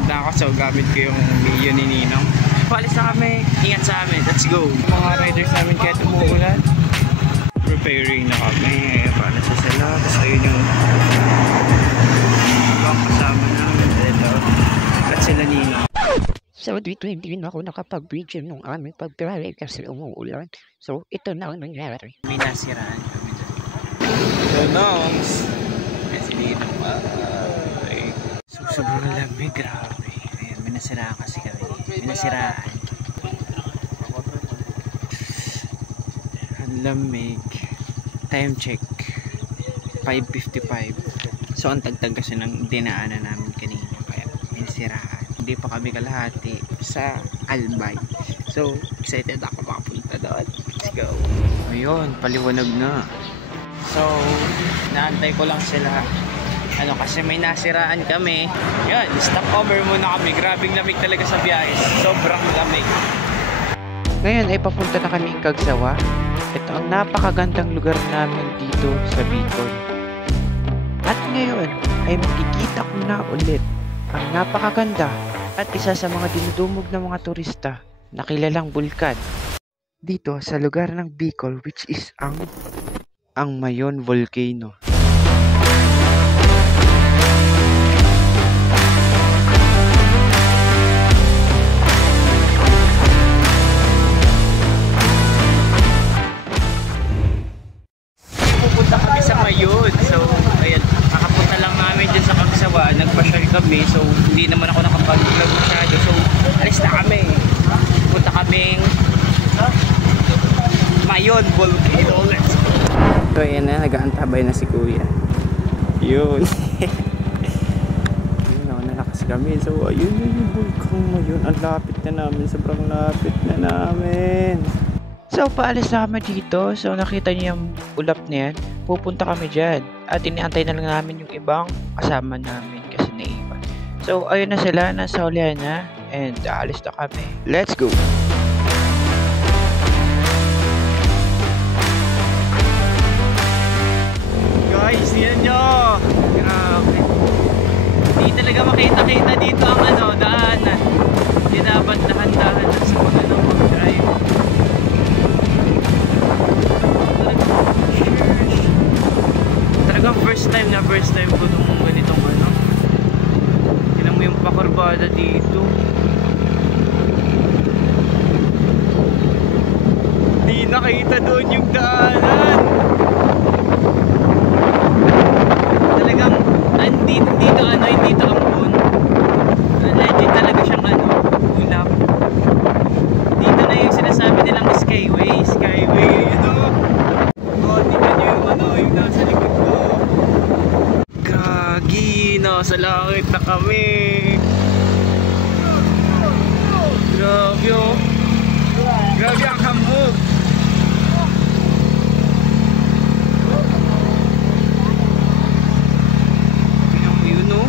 excited na ako. So gamit ko yung video ni Ninong. Paalis na kami. Ingat sa amin. Let's go. Mga riders namin kahit umuulan. Preparing na kami para sa sala. Tapos ayun yung kasama namin. At sila Ninong. So dito hindi na ako nakapag-video nung aming pag-drive kasi umuulan. So ito na ang nangyari. May nasiraan kami dyan. So Nongs. Kasi Ninong so sobrang lamig. Grabe. Ayan, may nasiraan kasi kami. May nasiraan. Ang lamig. Time check 5:55. So ang tagtag kasi ng dinaanan namin kanina. Kaya may nasiraan. Hindi pa kami kalahati sa Albay. So, excited ako makapunta doon. Let's go. Ayun, paliwanag na. So, naantay ko lang sila. Kasi may nasiraan kami. Yan, stop over muna kami. Grabing lamig talaga sa biyahe. Sobrang lamig. Ngayon ay papunta na kami ng Cagsawa. Ito ang napakagandang lugar namin dito sa Bicol. At ngayon ay makikita ko na ulit ang napakaganda at isa sa mga dinudumog ng mga turista na kilalang bulkan dito sa lugar ng Bicol, which is ang Mayon Volcano. Pupunta kami sa Mayon. So, ayan, nakapunta lang namin dyan sa Cagsawa. Nagpa-share kami. So, hindi naman ako nakapag-vlog masyado. So, alis na kami. Punta kaming Mayon Volcano. Let's go. So, ayan na. Nag-aantabay na si Kuya. Yun. Yun na, nalakas kami. So, ayun yung Volcano Mayon. Ang lapit na namin. Sobrang lapit na namin. So paalis na kami dito. So nakita niyo yung ulap na yan. Pupunta kami dyan. At iniantay na lang namin yung ibang kasama namin kasi naiwan. So ayun na sila. Nasa ulihan na. And aalis na kami. Let's go! Guys, yan nyo! Grabe. Hindi talaga makita-kita dito ang daanan. Hindi dapat dahan-dahan sa mag-drive. Talagang first time ko nung ganitong tinan mo yung pakurbada dito. Di nakita doon yung daanan. Talagang dito hindi to ambon. Legit talaga siyang ulap. Dito na yung sinasabi nilang skyway, yung nasa likod ko. Gagi, nasa langit na kami. Grabe oh. Grabe ang hamog. Yun oh.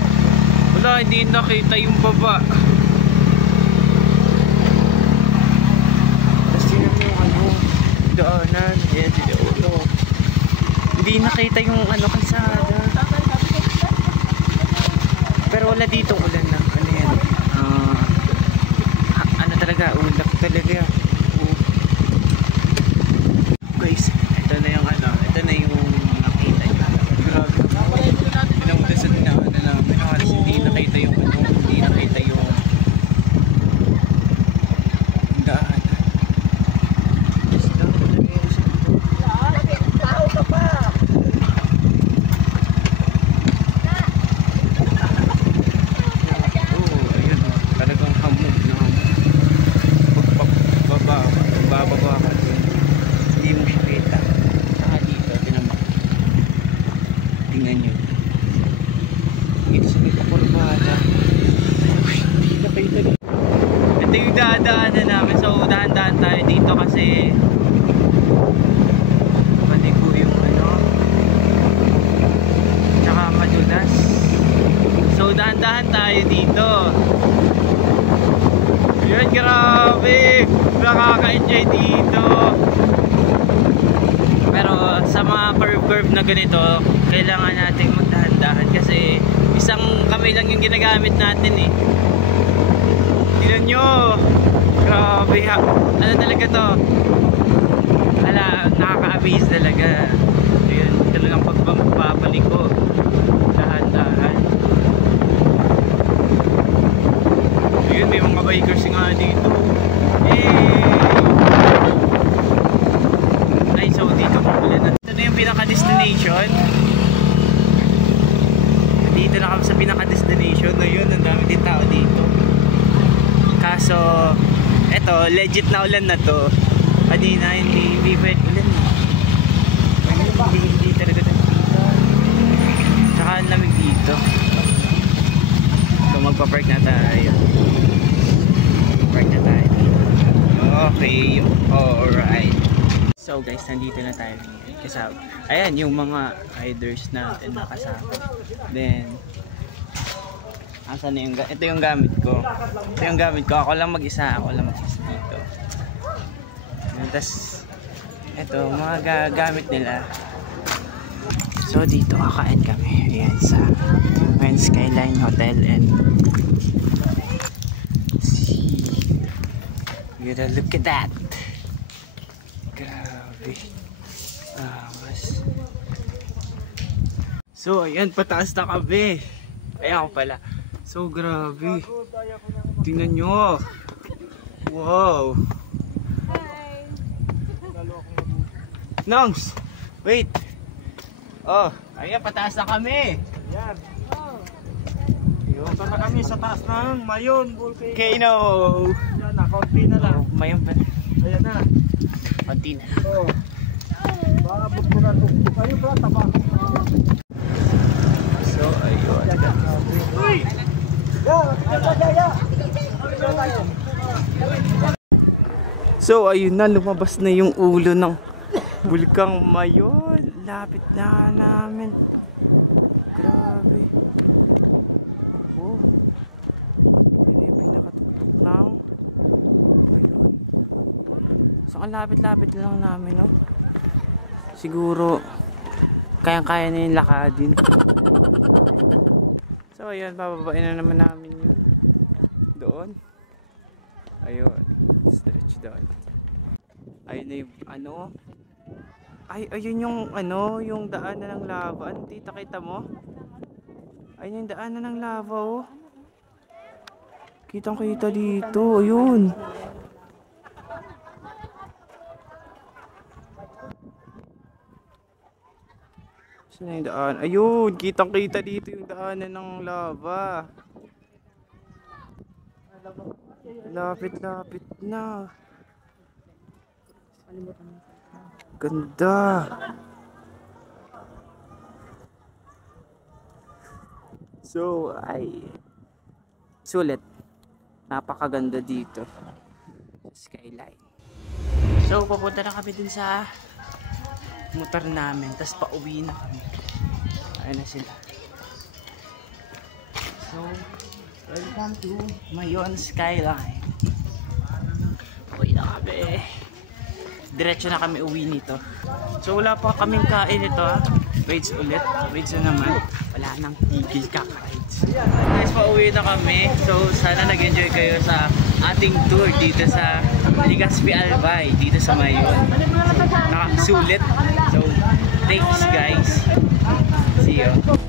Wala, hindi nakita yung baba. Tapos yun yung daanan. Yan, hindi nakita yung kalsada. Pero wala dito ulan na. Yan? Talaga, ulap talaga. Guys, ito na yung ito na yung nakita nyo. Grabe. Pinamudasan na namin. Halos hindi nakita yung hindi nakita yung daan. Ito yung dadaanan namin. So dahan-dahan tayo dito kasi panigo yung tsaka madulas. So dahan-dahan tayo dito. Yun, grabe, nakaka-enjoy dito. Pero sa mga curve na ganito, kailangan natin magdahan-dahan kasi isang kamay lang yung ginagamit natin tingnan nyo. Grabe ha. Ano talaga to? Nakaka-amaze talaga. Ayun, talagang pagbabalik ko. Dahan-dahan. Ayun, may mga bikers nga dito. Ay, so dito mula na. Ito na yung pinaka-destination. Dito na kami sa pinaka-destination. Ayun, ang dami din tao dito. Kaso, eto, legit na ulan na to. Kanina, hindi pwede ulan. Hindi talaga dito. Tsaka ang lamig dito. So, magpa-park na tayo. Park na tayo dito. Okay, alright. So guys, nandito na tayo ngayon. Kasama. Ayan, yung mga riders natin nakasama. Then, asan na yung, ito yung gamit ko. Ito yung gamit ko. Ako lang mag-isa dito. Tapos, ito, mga gamit nila. So, dito kakain kami. Ayan, sa Mayan Skyline Hotel. And, see, you gotta look at that. Grabe. Mas. So, ayan, pataas na kami. Ayan ako pala. So, grabe. Tingnan nyo. Wow. Nongs, wait. Oh, ayan, pataas na kami. Yan. Punta na kami sa taas ng Mayon Volcano. Kano. Yan na, konti na lang. Mayon pa. Ayan na. Konti na. Oh. Babot ko na ito. Ayun ba, taba. So, ayun. Uy! Ya! So, ayun na, lumabas na yung ulo ng Bulkang Mayon. Lapit na namin. Grabe. Oh. Yun yung pinakatuktok ng Mayon. So, ang lapit-lapit lang namin, no? Siguro, kayang-kaya na yung lakadin. So, ayun, bababain na naman namin yun. Doon. Ayun. Stretch doon. Ayun na yung, ano? Ay, ayun yung, ano, yung daanan ng lava. Ano, tita, kita mo? Ayun yung daanan ng lava, oh. Kitang-kita dito. Ayun. Saan na yung daan? Ayun, kitang-kita dito yung daanan ng lava. Lapit-lapit na. Ganda. So, ay sulit. Napakaganda dito. Skyline. So, pupunta na kami dun sa motor namin. Tapos pauwi na kami. Ayun na sila. So, welcome to Mayon Skyline. Uwi na kami. Diretso na kami uwi nito. So wala pa kaming kain ito ha. Rides ulit. Rides na naman. Wala nang tigil kaka-rides. Guys, pauwi na kami. So sana nag-enjoy kayo sa ating tour dito sa Legazpi Albay. Dito sa Mayon. Nakasulit. So thanks guys. See you.